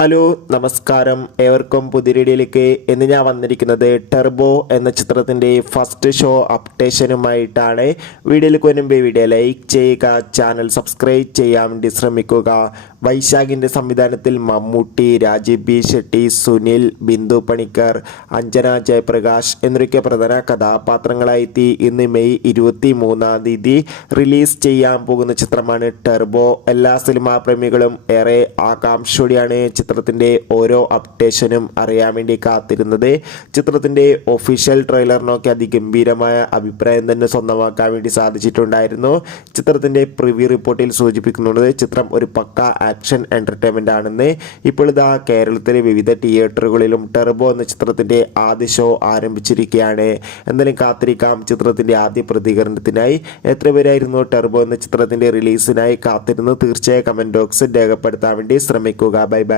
Hello നമസ്കാരം. ഏവർക്കും പുതിയ ഇന്ന് ഞാൻ വന്നിരിക്കുന്നത് ടെർബോ എന്ന ചിത്രത്തിന്റെ ഫസ്റ്റ് ഷോ അപ്ഡേഷനുമായിട്ടാണ് വീഡിയോയിൽ വരുമ്പോൾ വീഡിയോ ലൈക്ക് ചെയ്യുക ചാനൽ സബ്സ്ക്രൈബ് ചെയ്യാൻ വേണ്ടി ശ്രമിക്കുക വൈശാഖിന്റെ സംവിധാനത്തിൽ മമ്മൂട്ടി രാജീവ് ബി ഷെട്ടി സുനിൽ ബിന്ദു പണിക്കർ അഞ്ജന ജയപ്രകാശ് എന്നൊക്കെ പ്രധാന കഥാപാത്രങ്ങളായെത്തി ഇന്ന് മെയ് ഇരുപത്തി മൂന്നാം തീയതി റിലീസ് ചെയ്യാൻ പോകുന്ന ചിത്രമാണ് ടെർബോ. എല്ലാ സിനിമാ പ്രേമികളും ഏറെ ആകാംക്ഷയോടെയാണ് ചിത്രത്തിന്റെ ഓരോ അപ്ഡേഷനും അറിയാൻ വേണ്ടി കാത്തിരുന്നത്. ചിത്രത്തിന്റെ ഒഫീഷ്യൽ ട്രെയിലറിനൊക്കെ അതിഗംഭീരമായ അഭിപ്രായം തന്നെ സ്വന്തമാക്കാൻ വേണ്ടി സാധിച്ചിട്ടുണ്ടായിരുന്നു. ചിത്രത്തിന്റെ പ്രിവ്യൂ റിപ്പോർട്ടിൽ സൂചിപ്പിക്കുന്നുണ്ട് ചിത്രം ഒരു പക്ക ആക്ഷൻ എന്റർടൈൻമെന്റ് ആണെന്ന്. ഇപ്പോൾ ഇതാ കേരളത്തിലെ വിവിധ തിയേറ്ററുകളിലും ടെർബോ എന്ന ചിത്രത്തിന്റെ ആദ്യ ഷോ ആരംഭിച്ചിരിക്കുകയാണ്. എന്തായാലും കാത്തിരിക്കാം ചിത്രത്തിന്റെ ആദ്യ പ്രതികരണത്തിനായി. എത്ര പേരായിരുന്നു ടെർബോ എന്ന ചിത്രത്തിന്റെ റിലീസിനായി കാത്തിരുന്ന് തീർച്ചയായും കമന്റ് ബോക്സിൽ രേഖപ്പെടുത്താൻ വേണ്ടി ശ്രമിക്കുക. Bye bye